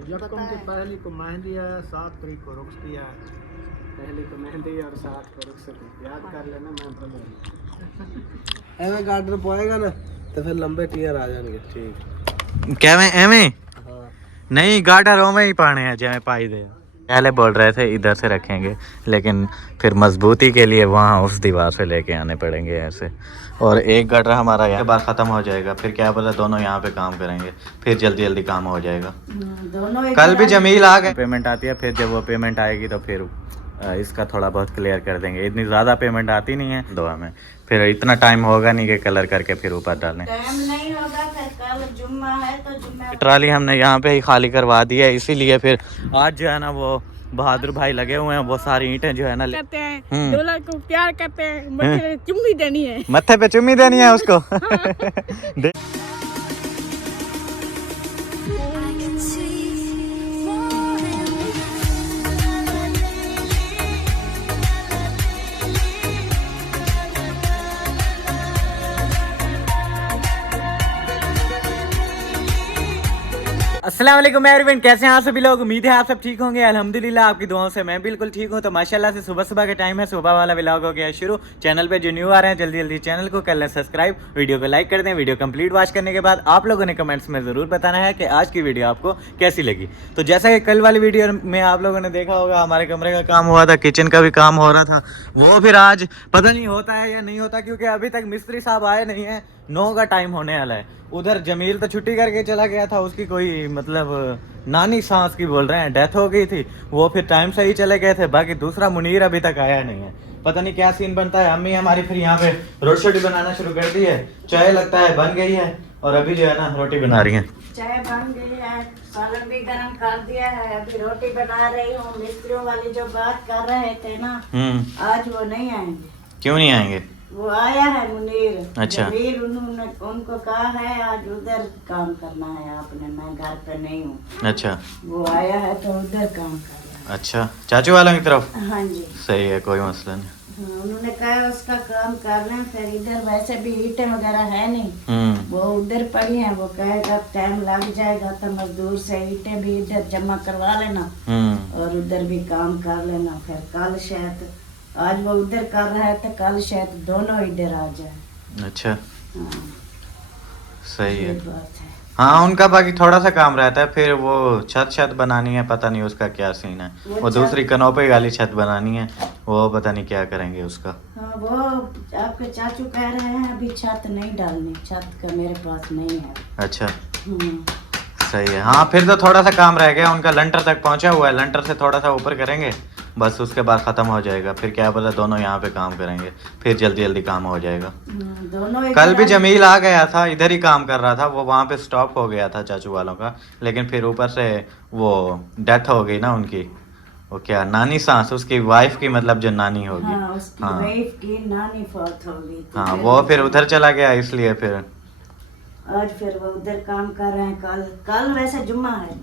यकम की पहली को मेहंदी है, 7 तारीख को रुखसती है। पहली को मेहंदी और 7 को रुखसती। याद कर लेना मैं ब्रदर। एवं गार्डर पोएगा ना तो फिर लंबे टीयर आ जाएंगे। ठीक क्या मैं एवं हाँ। नहीं गार्डर में ही पाने हैं जैसे पाई दे। पहले बोल रहे थे इधर से रखेंगे, लेकिन फिर मजबूती के लिए वहाँ उस दीवार से लेके आने पड़ेंगे ऐसे। और एक गटर हमारा यहाँ बार ख़त्म हो जाएगा, फिर क्या पता दोनों यहाँ पे काम करेंगे, फिर जल्दी जल्दी काम हो जाएगा। दोनों कल भी जमील आ गए, पेमेंट आती है, फिर जब वो पेमेंट आएगी तो फिर इसका थोड़ा बहुत क्लियर कर देंगे। इतनी ज़्यादा पेमेंट आती नहीं है दुआ में, फिर इतना टाइम होगा नहीं कि कलर करके फिर ऊपर डालें। टाइम नहीं होगा, फिर कल जुम्मा है तो जुम्मे ट्राली हमने यहाँ पे ही खाली करवा दी है, इसीलिए फिर आज जो है ना वो बहादुर भाई लगे हुए हैं, वो सारी ईंटें जो है ना करते हैं, दूल्हा को प्यार करते हैं, मत्थे पे चुम्मी देनी है, मत्थे पे चुम्मी देनी है उसको। अस्सलाम वालेकुम एवरीवन, कैसे हैं आप सभी लोग। उम्मीद है आप सब ठीक होंगे। अल्हम्दुलिल्लाह आपकी दुआओं से मैं बिल्कुल ठीक हूं। तो माशाल्लाह से सुबह सुबह का टाइम है, सुबह वाला व्लॉग हो गया है शुरू। चैनल पे जो न्यू आ रहे हैं जल्दी जल्दी चैनल को कर लें सब्सक्राइब, वीडियो को लाइक कर दें। वीडियो कंप्लीट वॉच करने के बाद आप लोगों ने कमेंट्स में ज़रूर बताना है कि आज की वीडियो आपको कैसी लगी। तो जैसा कि कल वाली वीडियो में आप लोगों ने देखा होगा, हमारे कमरे का काम हुआ था, किचन का भी काम हो रहा था, वो फिर आज पता नहीं होता है या नहीं होता, क्योंकि अभी तक मिस्त्री साहब आए नहीं है। 9 का टाइम होने वाला है। उधर जमील तो छुट्टी करके चला गया था, उसकी कोई मतलब नानी सांस की बोल रहे हैं डेथ हो गई थी, वो फिर टाइम से ही चले गए थे। बाकी दूसरा मुनीर अभी तक आया नहीं है, पता नहीं क्या सीन बनता है। अम्मी हमारी फिर यहाँ पे रोटी बनाना शुरू कर दी है, चाय लगता है बन गई है, और अभी जो है ना रोटी बना रही है। चाय बन गई है, सालन भी गरम कर दिया है, अभी रोटी बना रही हूँ। मिस्त्रियों वाली जो बात कर रहे थे ना, आज वो नहीं आएंगे। क्यों नहीं आएंगे? वो आया है मुनीर। अच्छा। जमील उन्होंने उनको कहा है आज उधर काम करना है आपने, मैं घर पे नहीं हूँ। अच्छा, वो आया है तो उधर काम कर रहा अच्छा, चाचू वालों की तरफ। है। हाँ जी, सही है, कोई मसला नहीं। हाँ, उन्होंने कहा उसका काम कर लें। फिर इधर वैसे भी ईंटें वगैरह है नहीं, वो उधर पड़ी हैं। वो कहेगा टाइम लग जाएगा तो मजदूर से ईंटें भी इधर जमा करवा लेना और उधर भी काम कर लेना। फिर कल शायद, आज वो उधर कर रहा है तो कल शायद दोनों इधर आ जाए। अच्छा, हाँ, सही ये है। बात है। हाँ, उनका बाकी थोड़ा सा काम रहता है, फिर वो छत बनानी है, पता नहीं उसका क्या सीन है। वो दूसरी कनोपे वाली छत बनानी है, वो पता नहीं क्या करेंगे उसका। हाँ, वो आपके चाचू कह रहे हैं अभी छत नहीं डालनी, छत का मेरे पास नहीं है। अच्छा, सही है। हाँ, फिर तो थोड़ा सा काम रह गया उनका, लंटर तक पहुंचा हुआ है, लंटर से थोड़ा सा ऊपर करेंगे बस, उसके बाद ख़त्म हो जाएगा। फिर क्या पता दोनों यहाँ पे काम करेंगे, फिर जल्दी जल्दी काम हो जाएगा। दोनों कल भी जमील आ गया था, इधर ही काम कर रहा था, वो वहाँ पे स्टॉप हो गया था चाचू वालों का, लेकिन फिर ऊपर से वो डेथ हो गई ना उनकी। वो क्या नानी सांस, उसकी वाइफ की मतलब जो नानी होगी। हाँ, उसकी वाइफ की नानी फौत हो गई थी। हाँ, वो फिर उधर चला गया, इसलिए फिर आज फिर वो उधर काम कर रहे हैं। कल वैसे जुम्मा है।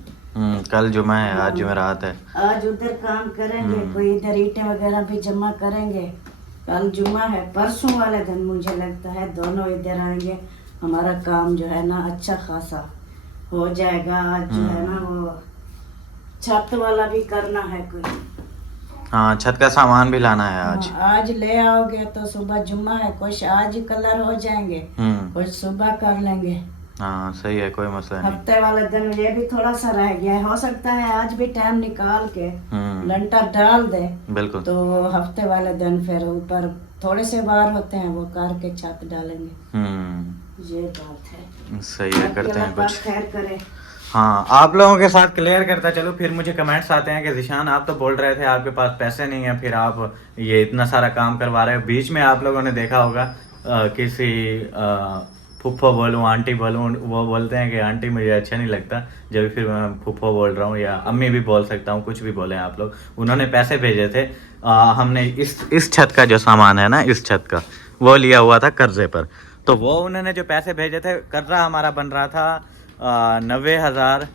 कल जुमा है, आज जुमेरात है। आज उधर काम करेंगे, कोई इधर ईंटें वगैरह भी जमा करेंगे। कल जुमा है, परसों वाले दिन मुझे लगता है दोनों इधर आएंगे। हमारा काम जो है ना अच्छा खासा हो जाएगा। आज जो है ना वो छत वाला भी करना है कोई। हाँ, छत का सामान भी लाना है आज। आज ले आओगे तो सुबह जुम्मा है, कुछ आज ही कलर हो जाएंगे, कुछ सुबह कर लेंगे। हाँ, सही है, कोई मसला नहीं। हफ्ते वाले दिन ये भी थोड़ा सा रह गया है, हो सकता है आज भी टाइम निकाल के लंटर डाल दे। बिल्कुल। तो हफ्ते वाले दिन फिर ऊपर थोड़े से बार होते हैं, वो करके छत डालेंगे। ये बात है। सही है, करते हैं कुछ। खैर करे। हाँ, आप लोगों के साथ क्लियर करता चलो। फिर मुझे कमेंट्स आते हैं कि जिशान आप तो बोल रहे थे आपके पास पैसे नहीं है, फिर आप ये इतना सारा काम करवा रहे हो। बीच में आप लोगों ने देखा होगा किसी फुफ्फो बोलूँ आंटी बोलूँ, वो बोलते हैं कि आंटी मुझे अच्छा नहीं लगता जब फिर मैं फुफ्फो बोल रहा हूँ, या अम्मी भी बोल सकता हूँ, कुछ भी बोले आप लोग। उन्होंने पैसे भेजे थे, हमने इस छत का जो सामान है ना, इस छत का वो लिया हुआ था कर्जे पर। तो वो उन्होंने जो पैसे भेजे थे, कर्जा हमारा बन रहा था 90,000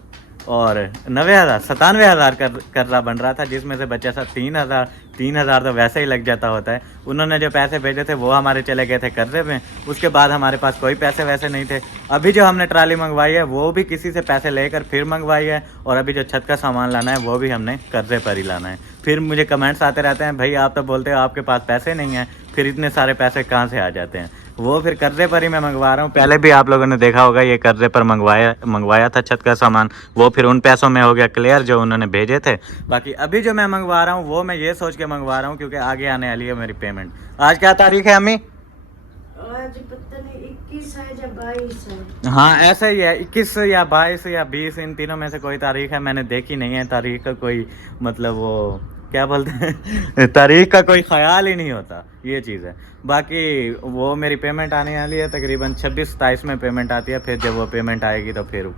और 90,000 97,000 कर्जा बन रहा था, जिसमें से बचा था 3,000 तो वैसे ही लग जाता होता है। उन्होंने जो पैसे भेजे थे वो हमारे चले गए थे कर्जे में, उसके बाद हमारे पास कोई पैसे वैसे नहीं थे। अभी जो हमने ट्राली मंगवाई है वो भी किसी से पैसे लेकर फिर मंगवाई है, और अभी जो छत का सामान लाना है वो भी हमने कर्जे पर ही लाना है। फिर मुझे कमेंट्स आते रहते हैं, भाई आप तो बोलते हो आपके पास पैसे नहीं हैं, फिर इतने सारे पैसे कहाँ से आ जाते हैं। वो फिर कर्जे पर ही मैं मंगवा रहा हूँ। पहले भी आप लोगों ने देखा होगा ये कर्जे पर मंगवाया था छत का सामान, वो फिर उन पैसों में हो गया क्लियर जो उन्होंने भेजे थे। बाकी अभी जो मैं मंगवा रहा हूँ वो मैं ये सोच के मंगवा रहा हूँ क्योंकि आगे आने वाली है मेरी पेमेंट। आज क्या तारीख है अम्मी? आज पता नहीं 21 है या 22 है। हाँ ऐसा ही है, 21 या 22 या 20, इन तीनों में से कोई तारीख है। मैंने देखी नहीं है तारीख का कोई, मतलब वो क्या बोलते हैं तारीख का कोई ख्याल ही नहीं होता, ये चीज़ है। बाकी वो मेरी पेमेंट आने वाली है तकरीबन 26-27 में पेमेंट आती है। फिर जब वो पेमेंट आएगी तो फिर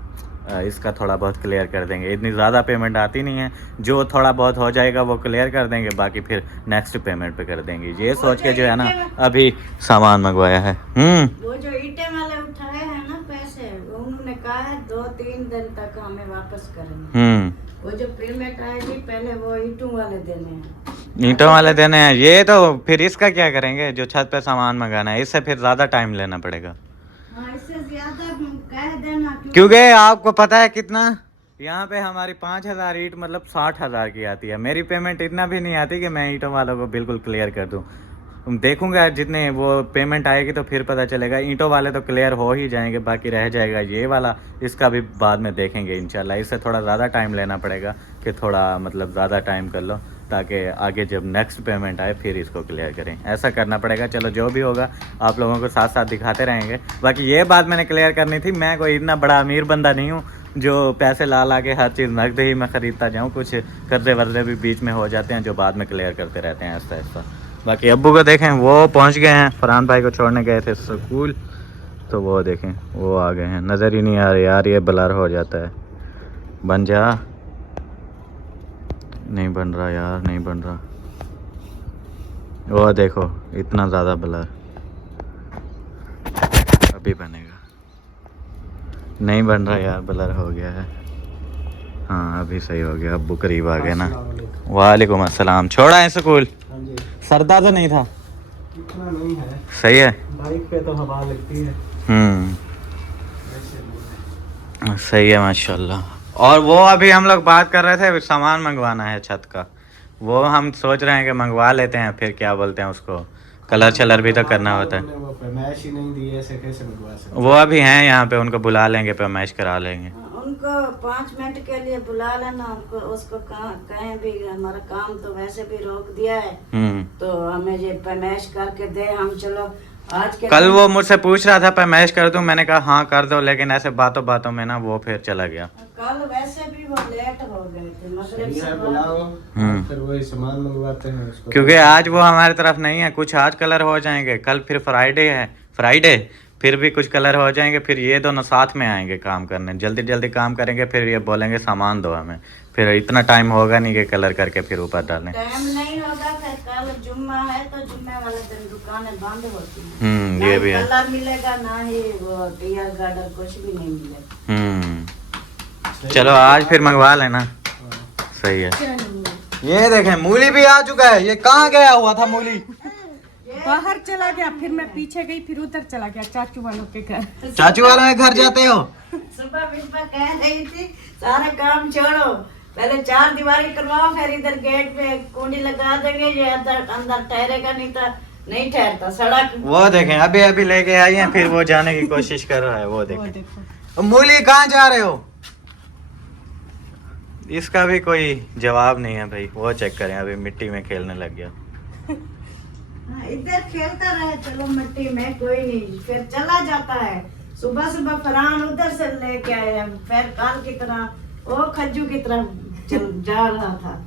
इसका थोड़ा बहुत क्लियर कर देंगे। इतनी ज़्यादा पेमेंट आती नहीं है, जो थोड़ा बहुत हो जाएगा वो क्लियर कर देंगे, बाकी फिर नेक्स्ट पेमेंट पे कर देंगे। ये सोच के जो है ना अभी सामान मंगवाया है। वो जो ईंटें वाले उठाए हैं ना पैसे, उन्होंने कहा है 2-3 दिन तक हमें वापस करेंगे। वो जो पेमेंट आएगी पहले वो ईंटों वाले देने हैं। ईंटों वाले देने हैं, ये तो फिर इसका क्या करेंगे? जो छत पे सामान मंगाना है इससे फिर ज़्यादा टाइम लेना पड़ेगा। हाँ, इससे ज्यादा कह देना, क्योंकि आपको पता है कितना यहाँ पे हमारी 5,000 ईंट मतलब 60,000 की आती है। मेरी पेमेंट इतना भी नहीं आती कि मैं ईंटों वालों को बिल्कुल क्लियर कर दूँ। देखूंगा जितने वो पेमेंट आएगी तो फिर पता चलेगा। ईंटों वाले तो क्लियर हो ही जाएंगे, बाकी रह जाएगा ये वाला, इसका भी बाद में देखेंगे इंशाल्लाह। इससे थोड़ा ज़्यादा टाइम लेना पड़ेगा कि थोड़ा मतलब ज़्यादा टाइम कर लो, ताकि आगे जब नेक्स्ट पेमेंट आए फिर इसको क्लियर करें। ऐसा करना पड़ेगा। चलो जो भी होगा आप लोगों को साथ साथ दिखाते रहेंगे। बाकी ये बात मैंने क्लियर करनी थी, मैं कोई इतना बड़ा अमीर बंदा नहीं हूँ जो पैसे ला के हर चीज़ नकद ही मैं ख़रीदता जाऊँ। कुछ कर्जे वर्जे भी बीच में हो जाते हैं जो बाद में क्लियर करते रहते हैं ऐसा ऐसा। बाकी अब्बू को देखें वो पहुंच गए हैं, फरहान भाई को छोड़ने गए थे स्कूल, तो वो देखें वो आ गए हैं। नज़र ही नहीं आ रही यार, ये ब्लर हो जाता है। बन जा, नहीं बन रहा यार, नहीं बन रहा। वो देखो इतना ज़्यादा ब्लर, अभी बनेगा। नहीं बन रहा यार, ब्लर हो गया है। हाँ अभी सही हो गया। अब्बू करीब आ गए ना। वालेकुम अस्सलाम। छोड़ा है स्कूल? हाँ जी। सरदा तो नहीं था? इतना नहीं है, सही है। बाइक पे तो हवा लगती है। सही है माशाल्लाह। और वो अभी हम लोग बात कर रहे थे सामान मंगवाना है छत का, वो हम सोच रहे हैं कि मंगवा लेते हैं, फिर क्या बोलते हैं उसको कलर चलर भी तो करना होता है। वो पैमाइश ही नहीं दी, ऐसे कैसे मंगवा सकते? वो अभी हैं यहाँ पे, उनको बुला लेंगे, पैमाइश करा लेंगे। उनको 5 मिनट के लिए बुला लेना, उनको उसको कहें भी हमारा काम तो वैसे भी रोक दिया है, तो हमें ये पैमाइश करके दे। हम चलो आज के कल वो मुझसे पूछ रहा था पैमाइश कर दूं, मैंने कहा हाँ कर दो, लेकिन ऐसे बातों बातों में ना वो फिर चला गया। कल वैसे भी वो लेट हो गए थे, मगरिब से बुलाओ फिर वही सामान मंगवाते हैं उसको। क्योंकि आज वो हमारी तरफ नहीं है, कुछ आज कलर हो जाएंगे, कल फिर फ्राइडे है, फ्राइडे फिर भी कुछ कलर हो जाएंगे, फिर ये दोनों साथ में आएंगे काम करने, जल्दी जल्दी काम करेंगे, फिर ये बोलेंगे सामान दो हमें, फिर इतना टाइम होगा नहीं कि कलर करके फिर ऊपर डालें। टाइम नहीं होगा, फिर कल जुम्मा है तो जुम्मे वाले दिन दुकानें बंद होती हैं। ये भी है। कलर मिलेगा ना ही वो टीयर गार्डर, कुछ भी नहीं मिलेगा। चलो आज फिर मंगवा लेना। सही है। ये देखें मूली भी आ चुका है। ये कहाँ गया हुआ था मूली? बाहर चला गया, फिर मैं पीछे गई, फिर उधर चला गया चाचू वालों के घर। चाचू वालों के घर जाते हो? सुबह बिस्बा कह रही थी सारे काम छोड़ो, पहले 4 दीवारी करवाओ, फिर इधर गेट पे कुंडी लगा देंगे, ये अंदर ठहरेगा, नहीं तो नहीं ठहरता सड़क। वो देखें अभी अभी लेके आई है, फिर वो जाने की कोशिश कर रहा है। वो देखें। देखो मूली कहाँ जा रहे हो? इसका भी कोई जवाब नहीं है भाई। वो चेक करें, अभी मिट्टी में खेलने लग गया। इधर खेलता रहे, चलो मिट्टी में कोई नहीं, फिर चला जाता है। सुबह सुबह फरहान उधर से लेके आया, फिर काल की तरह वो खज्जू की तरह जा रहा था।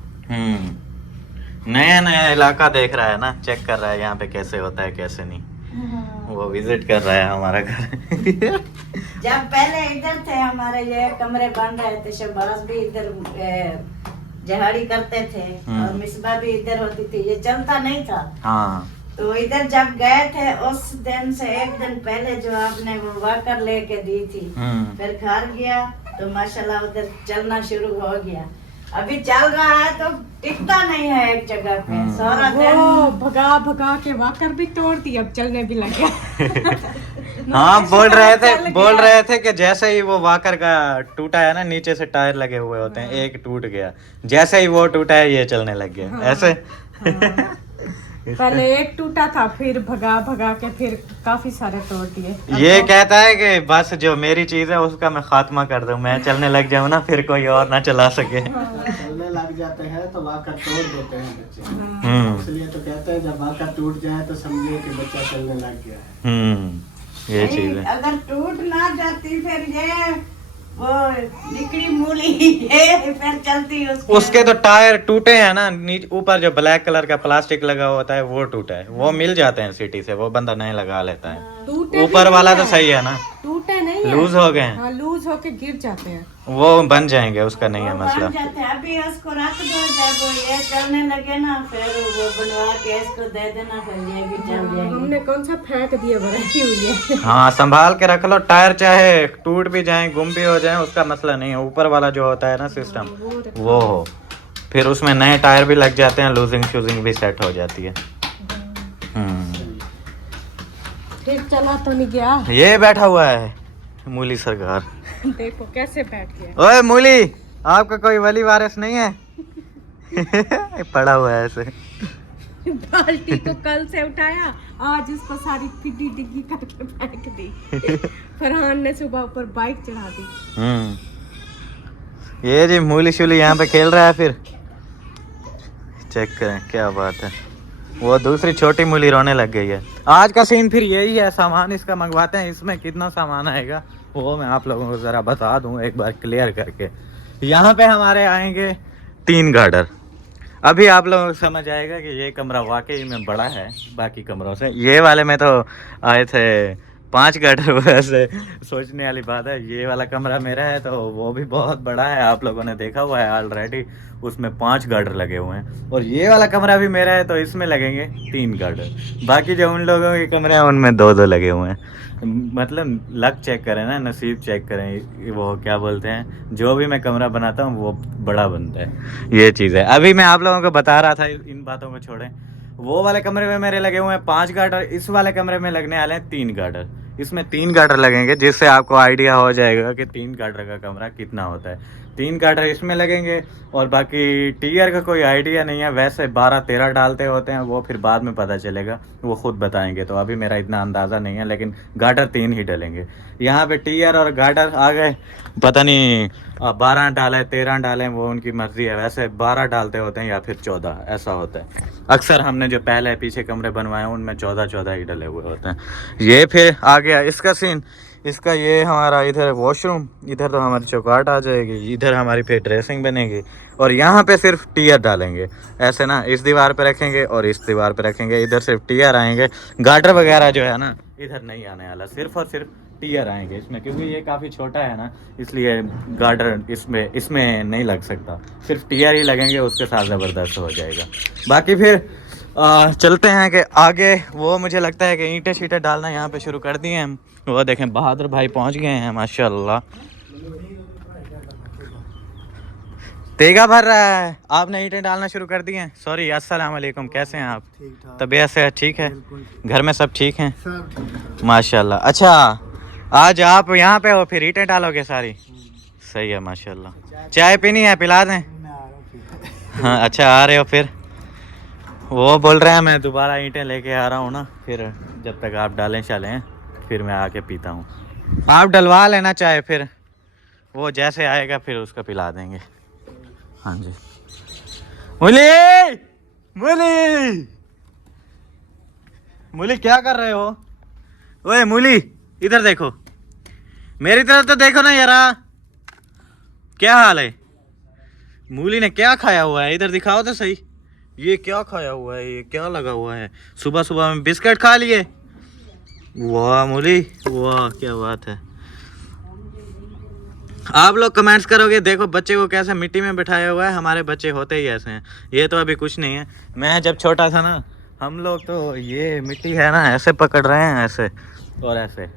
नया नया इलाका देख रहा है ना, चेक कर रहा है यहाँ पे कैसे होता है कैसे नहीं। वो विजिट कर रहा है हमारा घर। जब पहले इधर थे हमारे ये कमरे बन रहे थे, शहबाज भी इधर जहाड़ी करते थे और मिसबा भी इधर होती थी, ये चलता नहीं था। हाँ तो इधर जब गए थे उस दिन से 1 दिन पहले जो आपने वो वाकर लेके दी थी, फिर घर गया तो माशाल्लाह उधर चलना शुरू हो गया। अभी चल रहा है तो टिकता नहीं है एक जगह पे, सारा वो दिन भगा भगा के वाकर भी तोड़ दी, अब चलने भी लग गया। हाँ बोल रहे थे कि जैसे ही वो वाकर का टूटा है ना, नीचे से टायर लगे हुए होते हैं, एक टूट गया, जैसे ही वो टूटा है ये चलने लग गया। ऐसे पहले एक टूटा था, फिर भगा भगा के फिर काफी सारे तोड़ दिए। ये कहता है कि बस जो मेरी चीज है उसका मैं खात्मा कर दूं, मैं चलने लग जाऊं ना, फिर कोई और ना चला सके। चलने लग जाते हैं तो वाकर तोड़ देते हैं बच्चे, इसलिए तो कहते हैं जब वाकर टूट जाए तो समझिए कि बच्चा चलने लग गया है। ये चीज है। अगर टूट ना जाती फिर ये वो निकली मूली ये फिर चलती उसके तो टायर टूटे हैं ना, ऊपर जो ब्लैक कलर का प्लास्टिक लगा होता है वो टूटा है, वो मिल जाते हैं सिटी से, वो बंदा नहीं लगा लेता है। टूटे ऊपर वाला तो सही है ना, टूटे नहीं है, लूज हो गए हैं, हाँ लूज होके गिर जाते हैं। वो बन जाएंगे, उसका नहीं है मसला। बन जाते हैं। अभी उसको रख दो, जब वो ये चलने लगे ना फिर वो बनवा के इसको दे देना, फिर ये भी चल जाएगी। हमने कौन सा फेंक दिया, रखी हुई है। हाँ संभाल के रख लो, टायर चाहे टूट भी जाए गुम भी हो जाए उसका मसला नहीं है, ऊपर वाला जो होता है ना सिस्टम वो हो, फिर उसमें नए टायर भी लग जाते हैं, लूजिंग शूजिंग भी सेट हो जाती है। फिर चला तो नहीं गया। ये बैठा हुआ है मूली सरकार, देखो कैसे बैठ गया। ओए मूली आपका कोई वली वारिस नहीं है? पड़ा हुआ है ऐसे। बाल्टी को कल से उठाया, आज उसको सारी पिटी डिग्गी करके फेंक दी। फरहान ने सुबह ऊपर बाइक चढ़ा दी। ये जी मूली शूली यहाँ पे खेल रहा है, फिर चेक करें क्या बात है। वो दूसरी छोटी मूली रोने लग गई है। आज का सीन फिर यही है, सामान इसका मंगवाते हैं, इसमें कितना सामान आएगा वो मैं आप लोगों को जरा बता दूं एक बार क्लियर करके। यहाँ पे हमारे आएंगे 3 गार्डर। अभी आप लोगों को समझ आएगा कि ये कमरा वाकई में बड़ा है बाकी कमरों से। ये वाले में तो आए थे 5 गार्डर, वैसे सोचने वाली बात है। ये वाला कमरा मेरा है तो वो भी बहुत बड़ा है, आप लोगों ने देखा हुआ है ऑलरेडी, उसमें 5 गार्डर लगे हुए हैं। और ये वाला कमरा भी मेरा है तो इसमें लगेंगे 3 गार्डर। बाकी जो उन लोगों के कमरे हैं उनमें 2-2 लगे हुए हैं। मतलब लक चेक करें ना, नसीब चेक करें, वो क्या बोलते हैं, जो भी मैं कमरा बनाता हूँ वो बड़ा बनता है, ये चीज़ है। अभी मैं आप लोगों को बता रहा था, इन बातों को छोड़ें। वो वाले कमरे में मेरे लगे हुए हैं 5 गार्डर, इस वाले कमरे में लगने वाले हैं 3 गार्डर। इसमें 3 गार्डर लगेंगे, जिससे आपको आइडिया हो जाएगा कि 3 गार्डर का कमरा कितना होता है। 3 गार्डर इसमें लगेंगे और बाकी टीयर का कोई आइडिया नहीं है, वैसे 12-13 डालते होते हैं, वो फिर बाद में पता चलेगा, वो खुद बताएंगे, तो अभी मेरा इतना अंदाज़ा नहीं है, लेकिन गार्डर 3 ही डलेंगे। यहाँ पे टीयर और गार्डर आ गए, पता नहीं 12 डालें 13 डालें, वो उनकी मर्जी है। वैसे 12 डालते होते हैं या फिर 14, ऐसा होता है अक्सर। हमने जो पहले पीछे कमरे बनवाए उनमें 14 ही डले हुए होते हैं। ये फिर आ गया इसका सीन, इसका ये हमारा इधर वॉशरूम, इधर तो हमारी चौकाट आ जाएगी, इधर हमारी फिर ड्रेसिंग बनेगी, और यहाँ पे सिर्फ टीयर डालेंगे ऐसे ना, इस दीवार पे रखेंगे और इस दीवार पे रखेंगे, इधर सिर्फ टीयर आएंगे। गार्डर वगैरह जो है ना इधर नहीं आने वाला, सिर्फ और सिर्फ टीयर आएंगे इसमें, क्योंकि ये काफ़ी छोटा है ना, इसलिए गार्डर इसमें नहीं लग सकता, सिर्फ टीयर ही लगेंगे, उसके साथ ज़बरदस्त हो जाएगा। बाकी फिर चलते हैं कि आगे, वो मुझे लगता है कि ईंटें शीटें डालना यहाँ पे शुरू कर दिए हम। वो देखें बहादुर भाई पहुँच गए हैं माशाल्लाह। तेगा भर रहा है, आपने ईंटें डालना शुरू कर दिए हैं। सॉरी, अस्सलाम वालेकुम, कैसे हैं आप? तबीयत से ठीक है? घर में सब ठीक हैं? माशाल्लाह। अच्छा, आज आप यहाँ पे हो, फिर ईंटें डालोगे सारी? सही है माशाल्लाह। चाय पीनी है, पिला दें? हाँ अच्छा, आ रहे हो फिर? वो बोल रहे हैं मैं दोबारा ईंटें लेके आ रहा हूँ ना, फिर जब तक आप डालें शालें फिर मैं आके पीता हूँ। आप डलवा लेना चाहे, फिर वो जैसे आएगा फिर उसका पिला देंगे। हाँ जी। मूली मूली मूली क्या कर रहे हो? ओए मूली इधर देखो, मेरी तरफ तो देखो ना यारा, क्या हाल है? मूली ने क्या खाया हुआ है, इधर दिखाओ तो सही। ये क्या खाया हुआ है, ये क्या लगा हुआ है? सुबह सुबह में बिस्किट खा लिए? वाह मूली वाह, क्या बात है। आप लोग कमेंट्स करोगे, देखो बच्चे को कैसे मिट्टी में बिठाया हुआ है, हमारे बच्चे होते ही ऐसे हैं। ये तो अभी कुछ नहीं है, मैं जब छोटा था ना, हम लोग तो ये मिट्टी है ना ऐसे पकड़ रहे हैं, ऐसे और ऐसे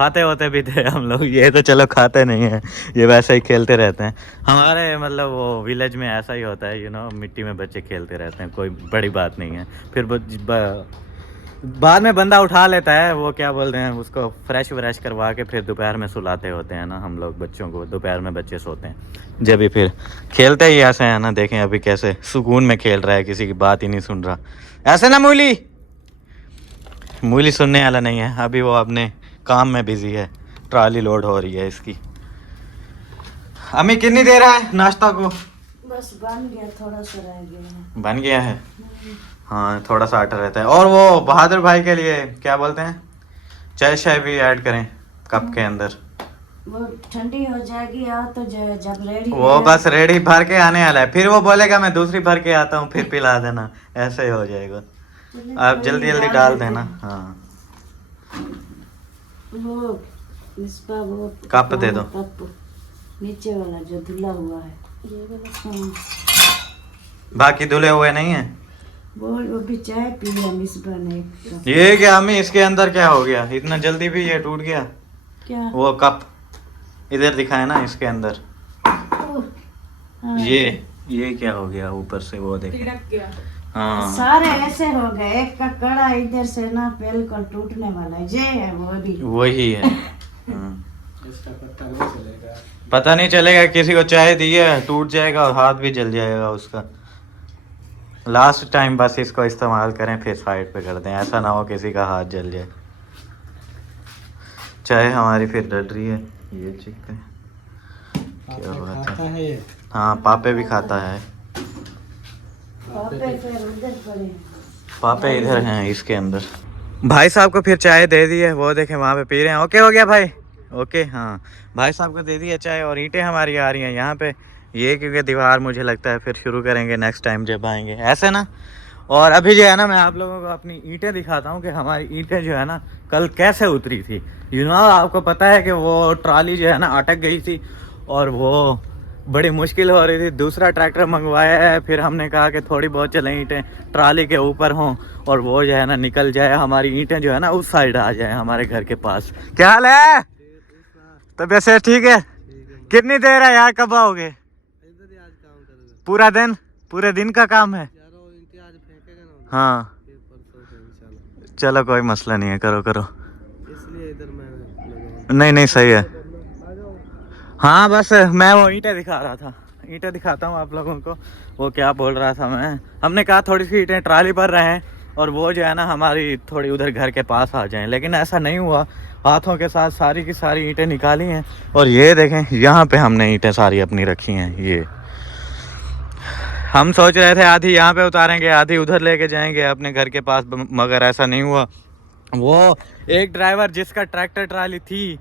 खाते होते भी थे हम लोग। ये तो चलो खाते नहीं है, ये वैसे ही खेलते रहते हैं। हमारे मतलब वो विलेज में ऐसा ही होता है, मिट्टी में बच्चे खेलते रहते हैं, कोई बड़ी बात नहीं है। फिर बाद में बंदा उठा लेता है, वो क्या बोलते हैं उसको, फ्रेश व्रेश करवा के फिर दोपहर में सुलाते होते हैं ना हम लोग बच्चों को। दोपहर में बच्चे सोते हैं जब भी, फिर खेलते ही ऐसे है ना। देखें अभी कैसे सुकून में खेल रहा है, किसी की बात ही नहीं सुन रहा। ऐसे ना मूली सुनने वाला नहीं है अभी, वो अपने काम में बिजी है। ट्राली लोड हो रही है इसकी। अम्मी कितनी देर है नाश्ता को? बस बन गया, थोड़ा सा रह गया है। बन गया है, हाँ थोड़ा सा आटा रहता है। और वो बहादुर भाई के लिए क्या बोलते हैं, चाय शाय भी ऐड करें कप के अंदर। वो ठंडी हो जाएगी या तो जब रेडी वो बस रेडी भर के आने वाला है, फिर वो बोलेगा मैं दूसरी भर के आता हूँ, फिर पिला देना, ऐसे ही हो जाएगा। आप जल्दी जल्दी डाल देना। हाँ वो इसका वो कप दे दो, कप नीचे वाला जो धुला हुआ है ये वाला। हाँ। बाकी धुले हुए नहीं है। वो भी चाय पी लिया मिसबा ने। ये क्या अम्मी, इसके अंदर क्या हो गया इतना जल्दी भी, ये टूट गया क्या? वो कप इधर दिखाए ना इसके अंदर। हाँ। ये क्या हो गया ऊपर से, वो देख। हाँ सारे ऐसे हो गए, एक का कड़ा इधर से ना बिल्कुल टूटने वाला है। ये है वो भी वही है। हाँ। इसका पता नहीं चलेगा। पता नहीं चलेगा, किसी को चाय दी है टूट जाएगा और हाथ भी जल जाएगा उसका। लास्ट टाइम बस इसको इस्तेमाल करें, फिर साइड पे कर दें, ऐसा ना हो किसी का हाथ जल जाए। चाय हमारी फिर डल रही है, ये चेक करें क्या बात है। ये हाँ पापे भी खाता है। पापे फिर उधर पड़े हैं। पापे इधर हैं इसके अंदर। भाई साहब को फिर चाय दे दी है, वो देखें वहाँ पे पी रहे हैं। ओके हो गया भाई, ओके। हाँ भाई साहब को दे दी है चाय, और ईंटें हमारी आ रही हैं यहाँ पे। ये क्योंकि दीवार मुझे लगता है फिर शुरू करेंगे नेक्स्ट टाइम जब आएंगे, ऐसे ना। और अभी जो है ना मैं आप लोगों को अपनी ईंटें दिखाता हूँ कि हमारी ईंटें जो है ना कल कैसे उतरी थी। आपको पता है कि वो ट्राली जो है ना अटक गई थी और वो बड़ी मुश्किल हो रही थी। दूसरा ट्रैक्टर मंगवाया है, फिर हमने कहा कि थोड़ी बहुत चलें ईंटें ट्राली के ऊपर हों और वो जो है ना निकल जाए, हमारी ईंटें जो है ना उस साइड आ जाए हमारे घर के पास। क्या हाल है? तबीयत से ठीक है? कितनी देर है यार, कब आओगे? पूरा दिन, पूरे दिन का काम है। हाँ चलो कोई मसला नहीं है, करो करो। इसलिए इधर नहीं नहीं सही है। हाँ बस मैं वो ईंटें दिखा रहा था, ईंटें दिखाता हूँ आप लोगों को। वो क्या बोल रहा था मैं, हमने कहा थोड़ी सी ईंटें ट्राली पर रहें और वो जो है ना हमारी थोड़ी उधर घर के पास आ जाएं, लेकिन ऐसा नहीं हुआ। हाथों के साथ सारी की सारी ईंटें निकाली हैं और ये देखें यहाँ पे हमने ईंटें सारी अपनी रखी हैं। ये हम सोच रहे थे आधी यहाँ पे उतारेंगे, आधी उधर लेके जाएंगे अपने घर के पास, मगर ऐसा नहीं हुआ। वो एक ड्राइवर जिसका ट्रैक्टर ट्राली थी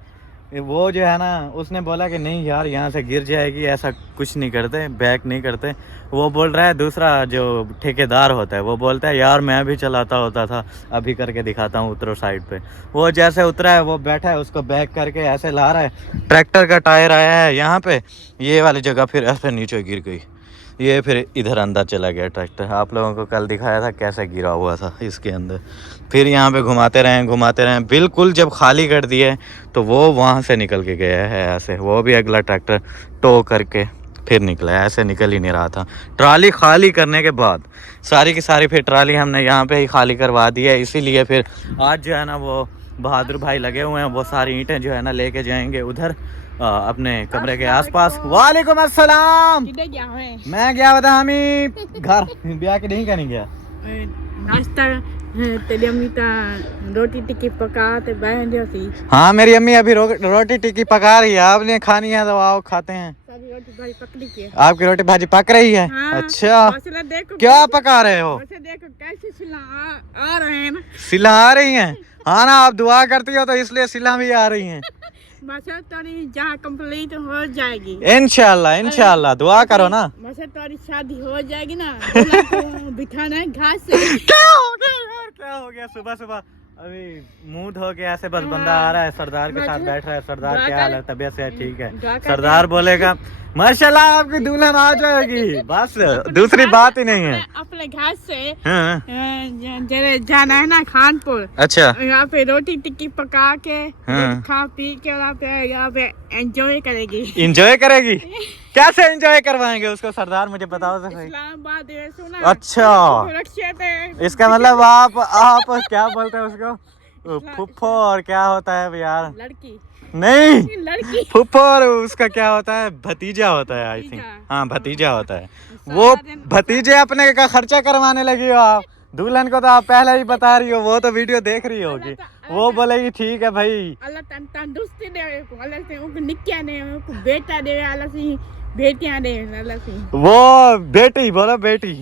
वो जो है ना उसने बोला कि नहीं यार यहाँ से गिर जाएगी, ऐसा कुछ नहीं करते, बैक नहीं करते। वो बोल रहा है, दूसरा जो ठेकेदार होता है वो बोलता है यार मैं भी चलाता होता था, अभी करके दिखाता हूँ, उतरो साइड पे। वो जैसे उतरा है वो बैठा है, उसको बैक करके ऐसे ला रहा है। ट्रैक्टर का टायर आया है यहाँ पे, ये वाली जगह फिर ऐसे नीचे गिर गई, ये फिर इधर अंदर चला गया ट्रैक्टर। आप लोगों को कल दिखाया था कैसे गिरा हुआ था इसके अंदर। फिर यहाँ पे घुमाते रहें, बिल्कुल जब खाली कर दिए तो वो वहाँ से निकल के गया है ऐसे। वो भी अगला ट्रैक्टर टो करके फिर निकला है, ऐसे निकल ही नहीं रहा था। ट्राली खाली करने के बाद सारी की सारी फिर ट्राली हमने यहाँ पे ही खाली करवा दी है। इसीलिए फिर आज जो है ना वो बहादुर भाई लगे हुए हैं, वो सारी ईंटें जो है ना लेके जाएंगे उधर अपने कमरे के आसपास। वालेकुम अस्सलाम। मैं गया बता हमी घर ब्याह के नहीं करनी गया नाश्ता तेरी अम्मी ता रोटी टिक्की पका ते बहन जो सी। हाँ मेरी अम्मी अभी रोटी टिक्की पका रही है, आपने खानी है तो आओ खाते हैं। रोटी भाजी पक रही है। आपकी रोटी भाजी पक रही है? हाँ, अच्छा देखो क्या पका रहे हो? देखो कैसे सिला आ रहे हैं ना, सिला आ रही हैं। हाँ ना आप दुआ करती हो तो इसलिए सिला भी आ रही हैं। मसर तोरी जहाँ कंप्लीट हो जाएगी इंशाल्लाह इंशाल्लाह, दुआ करो ना। मसर तोरी शादी हो जाएगी ना, बिठाना है घास से। क्या हो गया यार, क्या हो गया? सुबह सुबह अभी मुंह धो के ऐसे बस बंदा आ रहा है, सरदार के साथ बैठ रहा है। सरदार क्या हाल है, तबीयत से ठीक है? सरदार बोलेगा माशाल्लाह आपकी दुल्हन आ जाएगी, बस दूसरी बात ही नहीं है। अपने घर से हाँ। जाना है ना खानपुर। अच्छा। यहाँ पे रोटी टिक्की पका के हाँ। खा पी के यहाँ पे एंजॉय करेगी। इंजॉय करेगी? कैसे एंजॉय करवाएंगे उसको सरदार, मुझे बताओ तो सही। इस्लामाबाद है, सुना? अच्छा, रक्षा पे इसका मतलब आप क्या बोलते हैं उसको, फुफ्फो और क्या होता है यार? लड़की नहीं, लड़की फुफ्फो और उसका क्या होता है, भतीजा होता है आई थिंक। हाँ भतीजा होता है। वो भतीजे अपने का खर्चा करवाने लगी हो आप। दुल्हन को तो आप पहले ही बता रही हो, वो तो वीडियो देख रही होगी, वो बोलेगी ठीक है भाई। अल्लाह तंदुरुस्ती दे, अल्लाह से उनको निक्कियां दे, उनको बेटा दे, अल्लाह से बेटियां दे, अल्लाह से। वो बेटी बोलो, बेटी।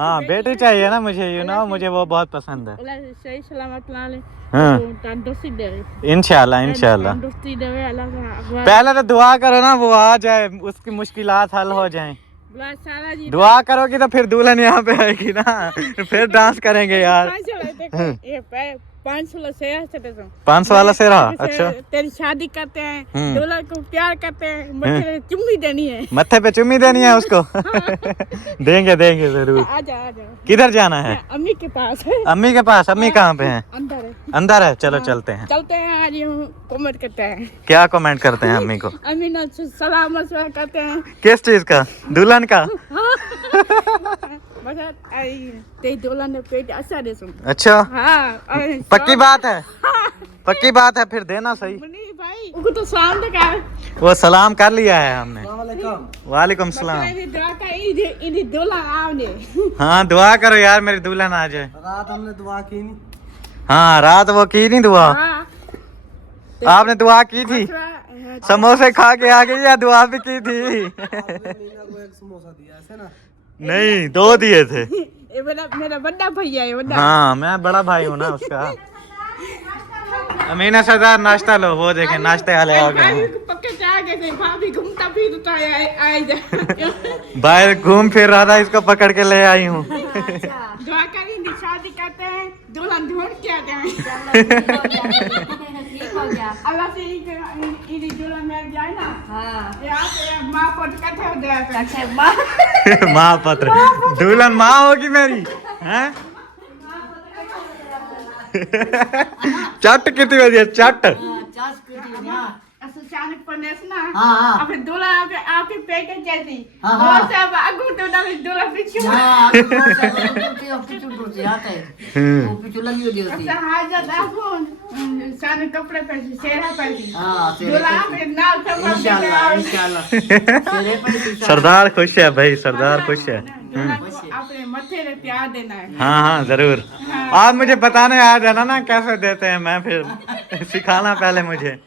हाँ बेटी चाहिए ना मुझे, मुझे वो बहुत पसंद है। अल्लाह से सही सलामत ला ले। हाँ। तंदुरुस्ती दे, इंशाल्लाह इंशाल्लाह। तंदुरुस्ती दे अल्लाह से। पहले तो दुआ करो ना वो आ जाए, उसकी मुश्किलात हल हो जाएं। सारा जी दुआ करोगी तो फिर दुल्हन यहाँ पे आएगी ना, फिर डांस करेंगे यार। 500 से 500 वाला से रहा। अच्छा, तेरी शादी करते हैं, दुल्हन को प्यार करते हैं, मत्थे चुम्मी देनी है। मत्थे पे चुम्मी देनी है उसको। देंगे देंगे जरूर। आजा आजा। किधर जाना है? अम्मी के पास। अम्मी के पास? अम्मी कहाँ पे हैं? अंदर है। अंदर है, चलो चलते हैं। चलते हैं, आज कमेंट करते हैं। क्या कमेंट करते हैं अम्मी को? अम्मी ने सलाम मशवरा करते हैं। किस चीज का? दुल्हन का? तेरी दुल्हन ने पेट अच्छा दे सुन। अच्छा, हाँ, पक्की बात है? पक्की बात है, फिर देना सही। भाई उनको तो सलाम तो कर। वो सलाम कर लिया है हमने। वालेकुम सलाम। हाँ दुआ करो यार मेरी दुल्हन आ जाए। रात हमने दुआ की नहीं। हाँ रात वो की नहीं दुआ? आपने दुआ की थी? समोसे खा के आ गई या दुआ भी की थी? एक समोसा दिया ऐसे ना? नहीं, 2 दिए थे। ये मेरा बड़ा भैया है, बड़ा। हाँ मैं बड़ा भाई हूँ ना उसका। अमीना सरदार नाश्ता लो, वो देखे नाश्ते वाले आ गए। पक्के चाय गए थे, भाभी घूमता फिरता बाहर घूम फिर रहा था, इसको पकड़ के ले आई हूँ। दुआ करी, शादी करते हैं, दुल्हन ढूंढ के आते हैं। अल्लाह से इनकी दुल्हन मिल जाए ना। हाँ। माँ पत्र कथे हो जाए। माँ पत्र, दुल्हन माँ होगी मेरी हैं? चट कितनी बजी है? चट अचानक पनेस ना। अब दूल्हा आपके पेटे जैसी। वो सब आगू तो ना दूल्हा पीछू। पीछू लगी होती है। अच्छा हाँ जब आगू सारे कपड़े पहने, सेहरा पहनी। दूल्हा पे नाल सब इंशाल्लाह इंशाल्लाह। सरदार खुश है भाई, सरदार खुश है। अपने मत्थे पे प्यार देना है। हाँ हाँ जरूर। आप मुझे बताने आ जाना ना कैसे देते हैं, मैं फिर सिखाना पहले मुझे।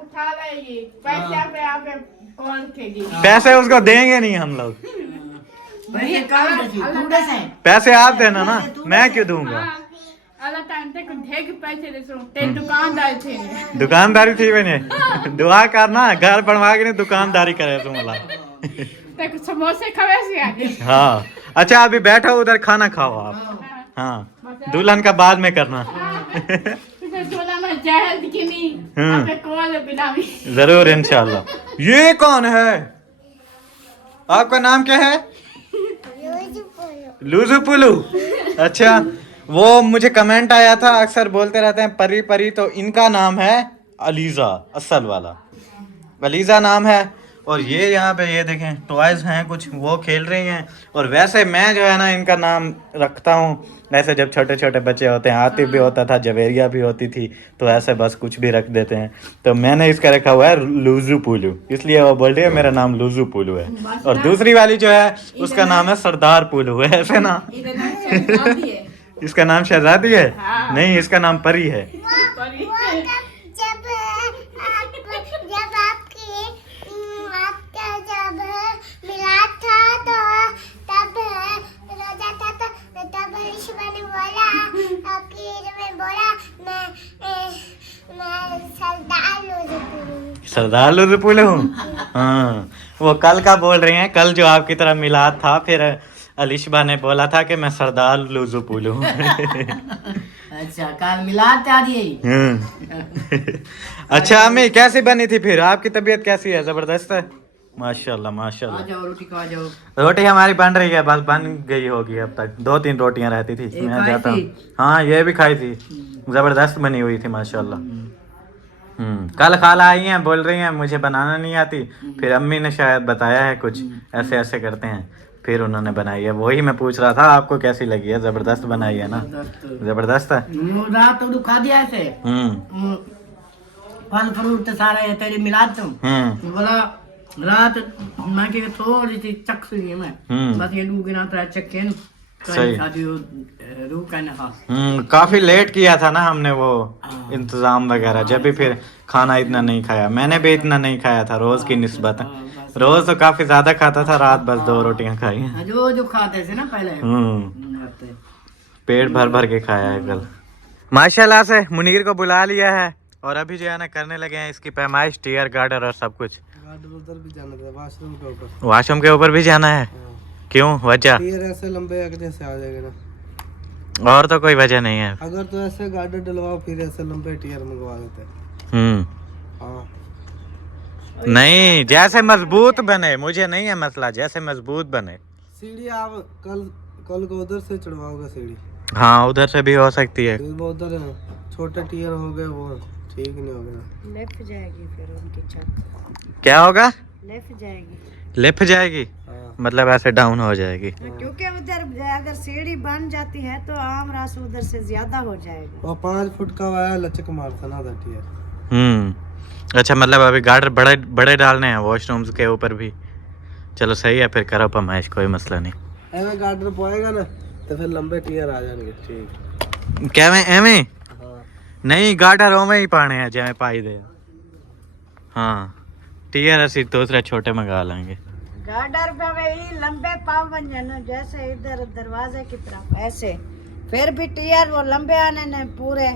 उठा लेगी पैसे पे आप कॉल कीजिए। पैसे उसको देंगे नहीं हम लोग, पैसे आप देना ना, मैं क्यों दूंगा? दुकानदारी थी मैंने। दुआ करना, घर बनवा के नहीं दुकानदारी करे तुम मला। समोसे खावे। हाँ अच्छा अभी बैठो उधर, खाना खाओ आप। हाँ दुल्हन का बाद में करना। जरूर इंशाल्लाह। ये कौन है? आपका नाम क्या है? लूजू पुलू। अच्छा वो मुझे कमेंट आया था, अक्सर बोलते रहते हैं परी परी, तो इनका नाम है अलीजा, असल वाला अलीजा नाम है। और ये यहाँ पे ये देखें टॉयज हैं कुछ, वो खेल रही हैं। और वैसे मैं जो है ना इनका नाम रखता हूँ ऐसे, जब छोटे छोटे बच्चे होते हैं, आतिफ भी होता था, जवेरिया भी होती थी, तो ऐसे बस कुछ भी रख देते हैं। तो मैंने इसका रखा हुआ है लूजू पुलू, इसलिए वो बोल रही है मेरा नाम लूजू पुलू है। और दूसरी वाली जो है उसका नाम है सरदार पुलू है, ऐसे ना। इसका नाम शहजादी है? नहीं इसका नाम परी है। सरदार लूजू पुलू हूँ। हाँ वो कल का बोल रहे हैं, कल जो आपकी तरह मिलाद था, फिर अलिशबा ने बोला था कि मैं सरदार लूजू पुलू हूँ। अच्छा कल मिलाद था दी। अच्छा अम्मी कैसी बनी थी फिर? आपकी तबीयत कैसी है? जबरदस्त है माशाल्लाह माशाल्लाह। जाओ रोटी खा जाओ। रोटी हमारी बन रही है, बस बन गई होगी अब तक। 2-3 रोटियां रहती थी, मैं खाई जाता हूँ। थी? हाँ ये भी खाई थी, जबरदस्त बनी हुई थी माशाल्लाह। कल खाला आई हैं, बोल रही हैं मुझे बनाना नहीं आती, फिर अम्मी ने शायद बताया है कुछ ऐसे ऐसे करते हैं, फिर उन्होंने बनाई है। वही मैं पूछ रहा था आपको कैसी लगी है? जबरदस्त बनाई है ना? जबरदस्त है। रात तो खा दिया ऐसे फल फ्रूट तो सारा तेरी मिलाद तुम बोला रात मैं के थोड़ी सी चक सुई मैं बस ये लोग ना तो चक्के न सही। शादी रू का ना काफी लेट किया था ना हमने वो इंतजाम वगैरह, जब भी फिर खाना इतना नहीं खाया। मैंने भी इतना नहीं खाया था रोज की निस्बत। रोज तो काफी ज्यादा खाता था, रात बस 2 रोटियां खाई हैं। जो खाते थे ना पहले पेट भर भर के खाया है कल। माशाल्लाह से मुनीर को बुला लिया है और अभी जो है ना करने लगे हैं इसकी पैमाइश, टीयर गार्डर और सब कुछ। गार्डर उधर भी जाना था, वॉशरूम के ऊपर। वॉशरूम के ऊपर भी जाना है? क्यों, वजह? टीयर ऐसे लंबे अगले से आ जाएगा ना, और तो कोई वजह नहीं है। अगर तो ऐसे गार्डर डलवाओ फिर ऐसे लंबे टीयर मंगवा देते। हाँ नहीं, जैसे मजबूत बने, मुझे नहीं है मसला, जैसे मजबूत बने। सीढ़ी आप कल को उधर से चढ़वाओगे सीढ़ी? हाँ उधर से भी हो सकती है। फिर वो उधर छोटे टीयर हो गए, वो ठीक नहीं हो गया। लेफ्ट जाएगी फिर उनकी छत क्या होगा? लेफ्ट जाएगी। लिफ्ट जाएगी? हाँ। मतलब ऐसे डाउन हो जाएगी? क्योंकि उधर अगर सीढ़ी बन जाती है तो आम रास उधर से ज्यादा हो जाएगा। वो 5 फुट का वाया लचक मारता ना था टीयर। अच्छा मतलब अभी गार्डर बड़े बड़े डालने हैं वॉशरूम्स के ऊपर भी। चलो सही है, फिर करो पैमाइश, कोई मसला नहीं। ऐਵੇਂ गार्डर पाएगा ना तो फिर लंबे टीयर आ जाएंगे। ठीक क्या मैं एवें? हाँ नहीं गार्डर ओवें ही पाने हैं जिवें पाई दे। हाँ टीयर असी दूसरे छोटे मंगा लेंगे। गार्डर पे वही लंबे पाव बन जाना जैसे इधर दरवाजे की तरफ ऐसे, फिर भी टीयर वो लंबे आने ने पूरे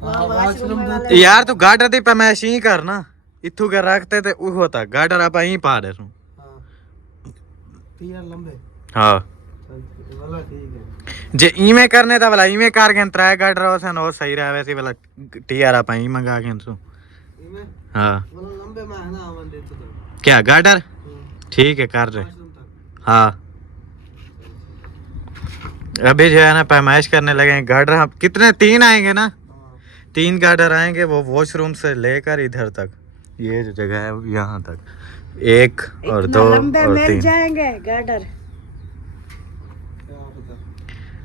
वॉशरूम वाले। यार तू गार्डर दी पैमाइश ही कर ना, इथू के रखते ते उ होता गार्डर आप यहीं पा दे। हाँ टीयर लंबे। हाँ वाला ठीक है। जे इवें करने ता वाला इवें कर के 3 गार्डर होसन और सही रहे, वैसे वाला टीयर आप यहीं मंगा के सु। इनमें हाँ वाला लंबे में है ना आवन देते तो क्या गार्डर? ठीक है कर रहे। वॉशरूम तक। हाँ अभी जो है ना पैमाइश करने लगे हैं। गार्डर हम कितने 3 आएंगे ना? 3 गार्डर आएंगे, वो वॉशरूम से लेकर इधर तक, ये जो जगह है यहाँ तक, 1 और 2 लंबे और मिल 3 जाएंगे गार्डर।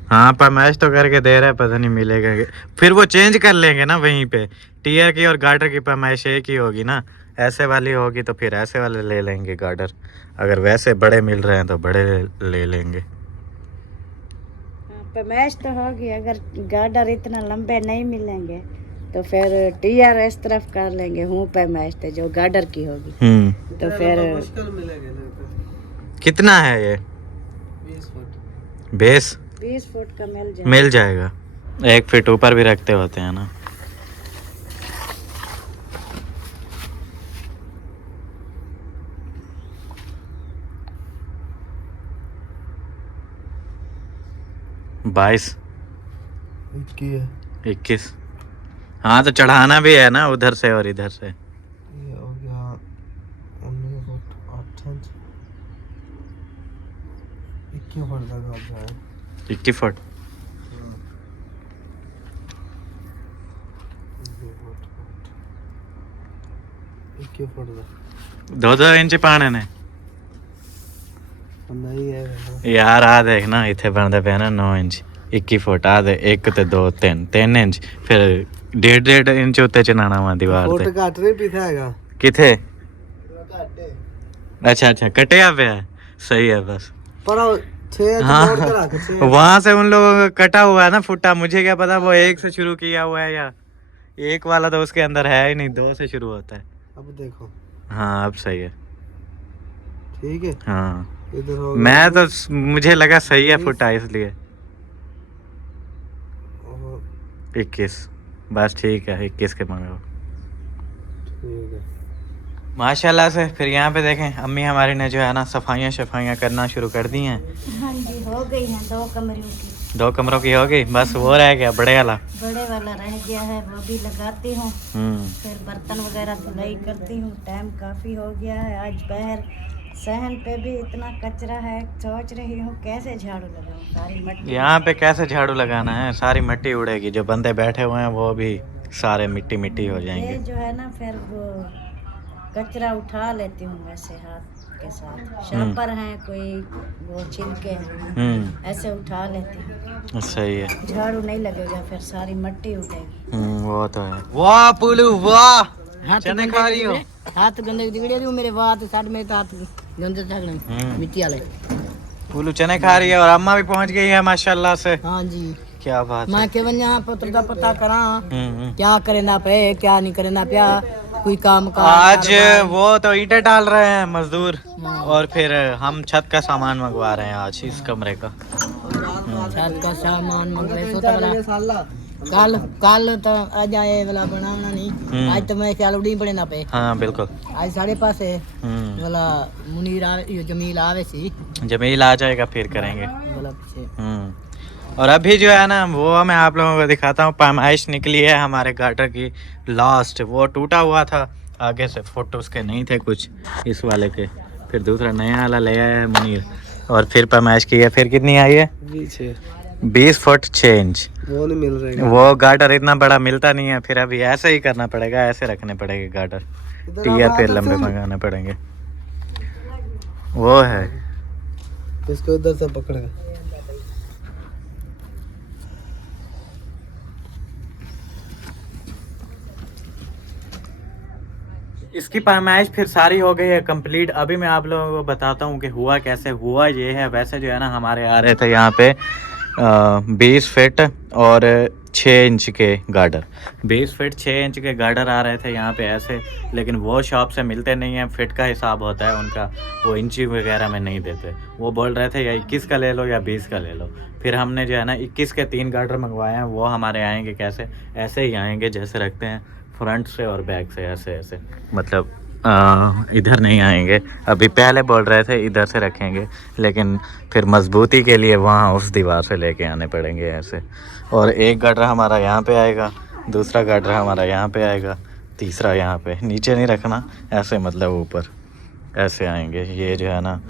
हाँ पैमाइश तो करके दे रहा है, पता नहीं मिलेगा कि फिर वो चेंज कर लेंगे ना वहीं पे। टीयर की और गार्डर की पैमाइश एक ही होगी ना, ऐसे वाली होगी तो फिर ऐसे वाले ले लेंगे गार्डर। अगर वैसे बड़े मिल रहे हैं तो बड़े ले लेंगे। पैमाइश तो होगी, अगर गार्डर इतना लंबे नहीं मिलेंगे तो फिर टीयर इस तरफ कर लेंगे। हूँ पैमाइश तो जो गार्डर की होगी तो फिर मुश्किल मिलेगा तो कितना है ये? 20 फुट। बेस 20 फुट का मिल जाएगा। मिल जाएगा। 1 फीट ऊपर भी रखते होते हैं ना। बाईस 21। हाँ तो चढ़ाना भी है ना उधर से और इधर से। ये हो गया 19 फुट 8 इंच। 21 फुट तक आ जाए। 21 फुट। 21 फुट तक 2 इंच पाने ने नहीं है यार। आ देख ना इथे बनता पे ना 9 इंच 21 फुट। आ दे 1 ते 2 3 इंच, फिर 1.5 इंच उत्ते चढ़ाना वा दीवार फुट ते। घट नहीं पीता हैगा किथे? अच्छा अच्छा कटिया पे है, सही है बस। पर 6 इंच हाँ मोड़ के रख 6। वहां से उन लोगों का कटा हुआ है ना फुटा, मुझे क्या पता वो 1 से शुरू किया हुआ है या 1 वाला तो उसके अंदर है ही नहीं, 2 से शुरू होता है। अब देखो हाँ अब सही है। ठीक है। हाँ इधर हो मैं तो मुझे लगा सही है फुटा इसलिए। 21 बस ठीक है, 21 के मंगाओ। ठीक है। माशाल्लाह से। फिर यहाँ पे देखें अम्मी हमारी ने जो है ना सफाइयाँ करना शुरू कर दी हैं। हाँ जी हो गई हैं 2 कमरों की। 2 कमरों की होगी, बस वो रह गया बड़े वाला। बड़े वाला रह गया है, वो भी लगाती हूँ। फिर बर्तन वगैरह धुलाई करती हूँ। टाइम काफ़ी हो गया है। आज बाहर सहन पे भी इतना कचरा है, सोच रही हूँ कैसे झाड़ू लगाऊँ। सारी मट्टी यहाँ पे कैसे झाड़ू लगाना है, सारी मिट्टी उड़ेगी। जो बंदे बैठे हुए हैं वो भी सारे मिट्टी मिट्टी हो ये जाएंगे। जो है ना, फिर वो कचरा उठा लेती हूँ वैसे हाथ के साथ। शापर हैं कोई, वो छिलके हैं, ऐसे उठा लेती हूँ। सही है। झाड़ू नहीं लगेगा, फिर सारी मिट्टी उठेगी। वो तो है। वाह पुलू वाह, चने खा रही हो? हाथ गंदे दिगड़े दूं मेरे, हाथ साइड में, हाथ गंदे तक मिट्टी वाले। पुलू चने खा रही है और अम्मा भी पहुंच गई है माशाल्लाह से। हाँ जी, क्या बात है। मैं के वन्या पुत्र का पता करा क्या करना पे, क्या नहीं करना पिया, कोई काम का। आज वो तो ईंटें डाल रहे हैं मजदूर, और फिर हम छत का सामान मंगवा रहे हैं आज इस कमरे का। छत का सामान मंगवाए सो कल कल तो आज आए वाला बनाना नहीं। आज तो मैं ख्याल उड़ी पड़े ना पे। हाँ बिल्कुल। आज साढ़े पास है वाला मुनीर आवे, जमील आवे सी। जमील आ जाएगा फिर करेंगे। वाला पीछे। और अभी जो है ना, वो मैं आप लोगों को दिखाता हूँ। पैमाइश निकली है हमारे गाटर की लास्ट। वो टूटा हुआ था आगे से, फोटो उसके नहीं थे कुछ इस वाले के। फिर दूसरा नया वाला ले आया है मुनीर, और फिर पैमाइश की है। फिर कितनी आई है? 20 फुट 6 इंच। वो नहीं मिल रहा, वो गाटर इतना बड़ा मिलता नहीं है। फिर अभी ऐसे ही करना पड़ेगा, ऐसे रखने पड़ेंगे गाटर। टियर फिर लंबे मंगाने पड़ेंगे। वो है, इसको उधर से पकड़ेगा। इसकी पैमाइश फिर सारी हो गई है कंप्लीट। अभी मैं आप लोगों को बताता हूँ कि हुआ कैसे। हुआ ये है, वैसे जो है ना हमारे आ रहे थे यहाँ पे 20 फीट और 6 इंच के गार्डर। 20 फीट 6 इंच के गार्डर आ रहे थे यहाँ पे ऐसे, लेकिन वो शॉप से मिलते नहीं हैं। फिट का हिसाब होता है उनका, वो इंची वगैरह में नहीं देते। वो बोल रहे थे या 21 का ले लो या 20 का ले लो। फिर हमने जो है ना 21 के 3 गार्डर मंगवाए हैं। वो हमारे आएंगे कैसे, ऐसे ही आएंगे जैसे रखते हैं फ्रंट से और बैक से, ऐसे ऐसे, मतलब इधर नहीं आएंगे। अभी पहले बोल रहे थे इधर से रखेंगे, लेकिन फिर मजबूती के लिए वहाँ उस दीवार से लेके आने पड़ेंगे ऐसे। और एक गार्डर हमारा यहाँ पे आएगा, दूसरा गार्डर हमारा यहाँ पे आएगा, तीसरा यहाँ पे। नीचे नहीं रखना ऐसे, मतलब ऊपर ऐसे आएंगे। ये जो है ना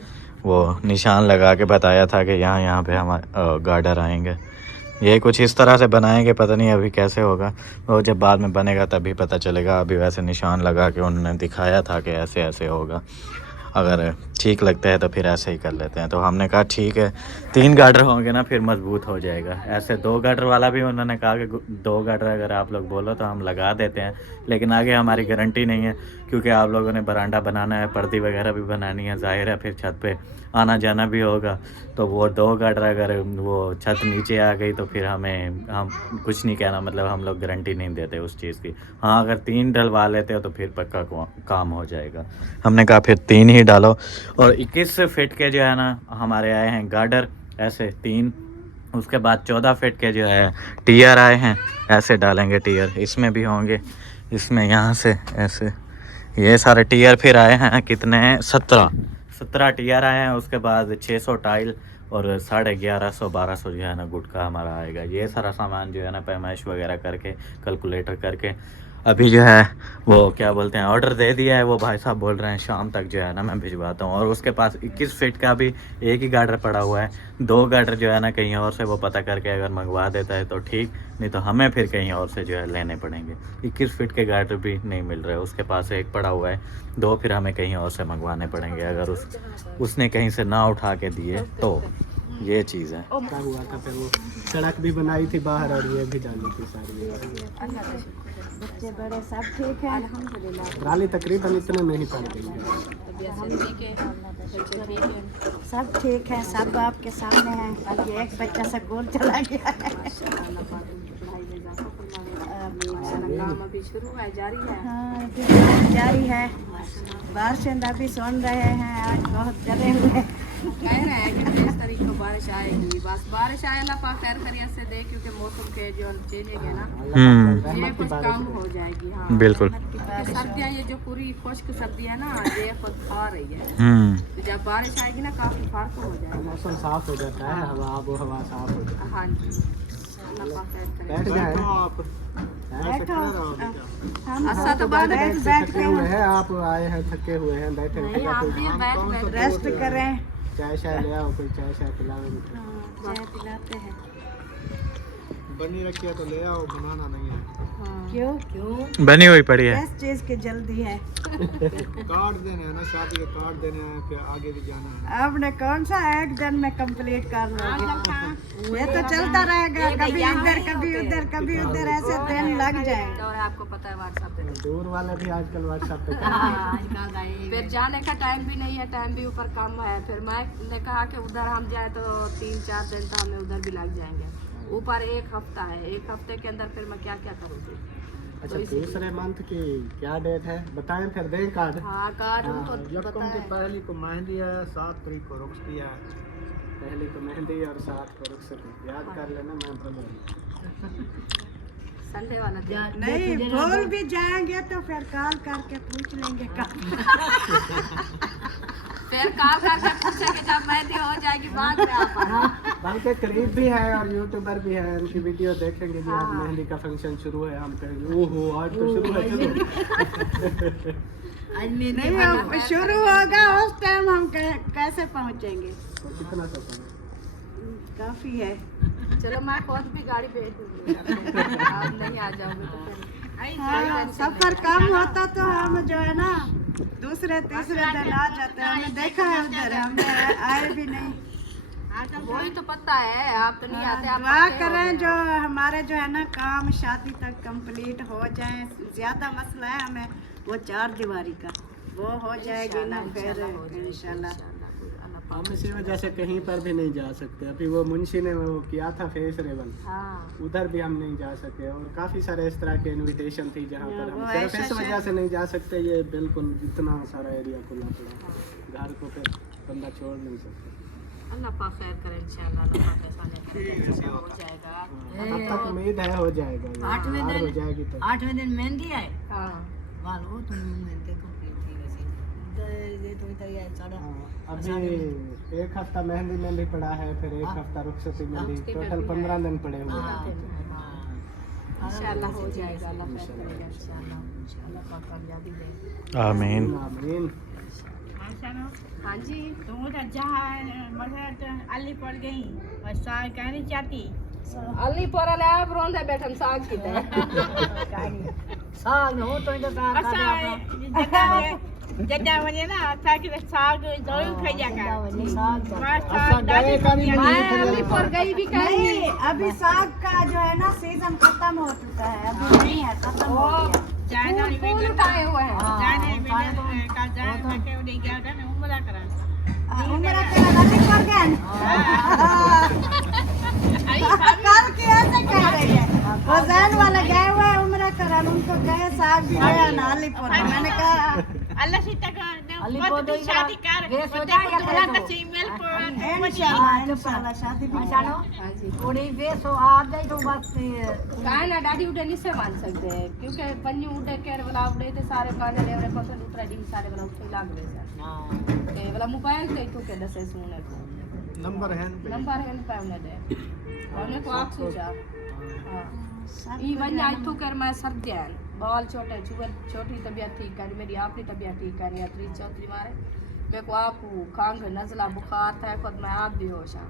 वो निशान लगा के बताया था कि यहाँ पे हमारे गार्डर आएंगे। ये कुछ इस तरह से बनाएंगे, पता नहीं अभी कैसे होगा। वो जब बाद में बनेगा तभी पता चलेगा। अभी वैसे निशान लगा के उन्होंने दिखाया था कि ऐसे ऐसे होगा। अगर ठीक लगता है तो फिर ऐसे ही कर लेते हैं। तो हमने कहा ठीक है, 3 गार्डर होंगे ना फिर मजबूत हो जाएगा। ऐसे 2 गार्डर वाला भी उन्होंने कहा कि 2 गार्डर अगर आप लोग बोलो तो हम लगा देते हैं, लेकिन आगे हमारी गारंटी नहीं है, क्योंकि आप लोगों ने बरांडा बनाना है, पर्दी वगैरह भी बनानी है, जाहिर है फिर छत पे आना जाना भी होगा। तो वो 2 गार्डर अगर वो छत नीचे आ गई तो फिर हम कुछ नहीं कहना, मतलब हम लोग गारंटी नहीं देते उस चीज़ की। हाँ, अगर 3 डलवा लेते हो तो फिर पक्का काम हो जाएगा। हमने कहा फिर 3 ही डालो। और 21 फीट के जो है ना हमारे आए हैं गार्डर ऐसे 3। उसके बाद 14 फीट के जो है टीयर आए हैं, ऐसे डालेंगे टीयर। इसमें भी होंगे, इसमें यहाँ से ऐसे, ये सारे टीयर फिर आए हैं कितने, 17 टीयर आए हैं। उसके बाद 600 टाइल और 1150-1200 जो है ना गुटका हमारा आएगा। ये सारा सामान जो है ना पैमाइश वगैरह करके, कैलकुलेटर करके अभी जो है वो क्या बोलते हैं ऑर्डर दे दिया है। वो भाई साहब बोल रहे हैं शाम तक जो है ना मैं भिजवाता हूँ। और उसके पास 21 फीट का भी एक ही गार्डर पड़ा हुआ है। 2 गार्डर जो है ना कहीं और से वो पता करके अगर मंगवा देता है तो ठीक, नहीं तो हमें फिर कहीं और से जो है लेने पड़ेंगे। 21 फीट के गार्डर भी नहीं मिल रहे, उसके पास एक पड़ा हुआ है, 2 फिर हमें कहीं और से मंगवाने पड़ेंगे अगर उसने कहीं से ना उठा के दिए तो। ये चीज़ है। क्या हुआ था फिर, वो सड़क भी बनाई थी बाहर और ये भी डाली थी सारी। बच्चे बड़े सब ठीक है अल्हम्दुलिल्लाह। ट्राली तकरीबन इतने में ही पड़ गई है। सब ठीक है, सब आपके सामने है। बाकी एक बच्चा स्कूल चला गया है। काम अभी शुरू है, जारी है। हाँ, अभी जारी है। बारिश अभी सुन रहे हैं, आज बहुत डरे हुए हैं। तारीख को बारिश आएगी, बस बारिश आए अल्लाह पाक खैर खैरियत से दे, क्योंकि मौसम के जो चेंज है ना ये कुछ कम हो जाएगी। हाँ बिल्कुल। सर्दियाँ ये जो पूरी खुश्क सर्दी है ना ये खुद आ रही है, तो जब बारिश आएगी ना काफी फर्क हो जाएगा, मौसम साफ हो जाता है, हवा आबो हवा साफ हो जाती हाँ जी अल्लाह पाक खैर करे। बैठ जाए अच्छा तो बाद में थके हुए हैं आप, आए हैं थके हुए हैं, बैठे नहीं आप भी बैठ रेस्ट करें। चाय शाय ले आओ, कोई चाय शाय पिलाओ। चाय पिलाते हैं। बनी रखी है तो ले आओ, बनाना नहीं है। क्यों बनी हुई पड़ी है। किस चीज की जल्दी है? कार्ड देने हैं ना, शादी के कार्ड देने हैं, फिर आगे भी जाना है। आपने कौन सा एक दिन में कंप्लीट कर लोगे? ये तो चलता रहेगा, कभी इधर कभी उधर कभी उधर, ऐसे दिन लग जाएगा। और आपको पता है व्हाट्सएप पे दूर वाले भी आजकल व्हाट्सएप पे फिर जाने का टाइम भी नहीं है, टाइम भी ऊपर कम है। फिर मैंने कहा कि उधर हम जाए तो 3-4 दिन तो हमें उधर भी लग जाएंगे, ऊपर 1 हफ्ता है, 1 हफ्ते के अंदर फिर मैं क्या क्या करूँगी। अच्छा दूसरे मंथ की क्या डेट है बताएं, फिर दें कार्ड। हाँ कार्ड उनको यकम की पहली को मेहंदी है, 7 तारीख को रुखसती है। पहली को मेहंदी और 7 को रुखसती, याद कर लेना। मैं संडे वाला दिन। नहीं भूल भी जाएंगे तो फिर कॉल करके पूछ लेंगे कब। फिर कॉल करके पूछेंगे जब मेहंदी हो जाएगी बाद में आप आना। बल्कि करीब भी है और यूट्यूबर भी है, उनकी वीडियो देखेंगे जी आज मेहंदी का फंक्शन शुरू है, हम कहेंगे ओहो आज तो शुरू है। चलो नहीं अब शुरू होगा उस टाइम हम कैसे पहुंचेंगे? कितना समय काफी है। चलो मैं खुद भी गाड़ी भेज दूंगी, आप नहीं आ जाओगे तो फिर हाँ, सफर कम होता तो हम जो है ना दूसरे तीसरे दिन आ जाते हैं। हमने देखा है उधर, हमने आए भी नहीं। वही तो पता है, आप तो नहीं आते। आप दुआ करें जो हमारे जो है ना काम शादी तक कंप्लीट हो जाए। ज्यादा मसला है हमें वो 4 दीवारी का, वो हो जाएगी ना फिर इंशाल्लाह। हम इसी वजह से कहीं पर भी नहीं जा सकते। अभी वो मुंशी ने वो किया था फेस रेवन, उधर भी हम नहीं जा सके, और काफ़ी सारे इस तरह के इनविटेशन थी जहाँ पर हम सिर्फ इस वजह से नहीं जा सकते। ये बिल्कुल इतना सारा एरिया खुला पड़ा, घर को फिर बंदा छोड़ नहीं सकता। अल्लाह पाक खैर करे इंशाल्लाह, अल्लाह पाक ऐसा नहीं करे हो जाएगा। तब तक उम्मीद है हो जाएगा, 8वें दिन हो जाएगी तो 8वें दिन मेहंदी है। हाँ वालो तुम मेहंदी कंप्लीट थी वैसे ये तो तैयार सारा। अभी 1 हफ्ता मेहंदी में भी पड़ा है, फिर 1 हफ्ता रुखसती में भी, टोटल 15 दिन पड़े हुए हैं। इंशाल्लाह हो जाएगा, अल्लाह खैर करेगा इंशाल्लाह, अल्लाह पाक कामयाबी दे। आमीन आमीन। हाँ जी तुम उधर जहाँ अली पड़ गई और साग कहनी चाहती अली पर ले आप रोंदे बैठन साग की ते साग हो तो इधर जड्डा वने ना ताकि साग जरूर खाई जाएगा। अली पर गई भी कहीं नहीं, अभी साग का जो है ना सीजन खत्म हो चुका है, अभी नहीं है, खत्म हो गया। जाना फूल उठाए हुए हैं। जाने का जाने के उन्हें क्या करना उम्र करा उम्र के अली पर गए कल की ऐसे कह रही है। वो जैन वाले गए हुए उम्र करा, उनको गए साग भी गया ना अलीपुर। मैंने कहा अल्लाह से तक शादी कर इंशाल्लाह शादी भी थोड़ी बेस हो आ जाए तो बस काहे ना डाडी उठे नहीं से मान सकते हैं, क्योंकि पंजू उठे केर वाला उठे थे सारे काने लेवरे पसंद उतरा दी सारे वाला उठे लाग गए सर। ते वाला मोबाइल दे तो के दसे सुने को नंबर है नंबर है पे उन्हें दे उन्हें को आप सोचा। हां ई वन्या इथु कर मैं सर्दियान बाल छोटे शुगर छोटी तबीयत ठीक कर, मेरी अपनी तबीयत ठीक कर, या 3-4 मारे मेरे को आप खंघ नजला बुखार था, खुद मैं आप बेहोश हूं,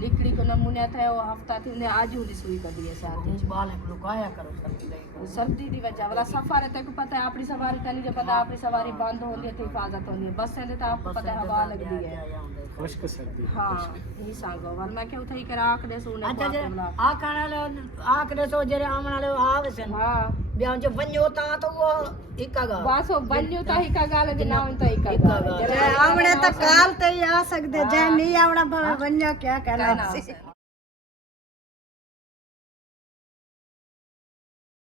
लिकड़ी को नमूने थे वो हफ्ता थी ने आज ही सुई कर दिए साथ बाल लुकाया करो सर्दी दी वजह वाला सफर है, तेको पता है अपनी सवारी तनी जो पता अपनी सवारी बंद होनी है तो हिफाजत होनी है, बस से तो आपको पता है हवा लगती है। खुश्क सर्दी। हाँ यही सांगो वाल मैं क्या उठाई कर आंख दे सुने अच्छा जे आख दे सो जरे आमण वाले आवे से हां ब्याह जो बन्यो ता तो वो इकागा बस वो बन्यो ता ही का गाल जे ना तो ही का गाल आमणे तो काल ते आ सकदे जे नहीं आवड़ा बन्यो क्या कहना।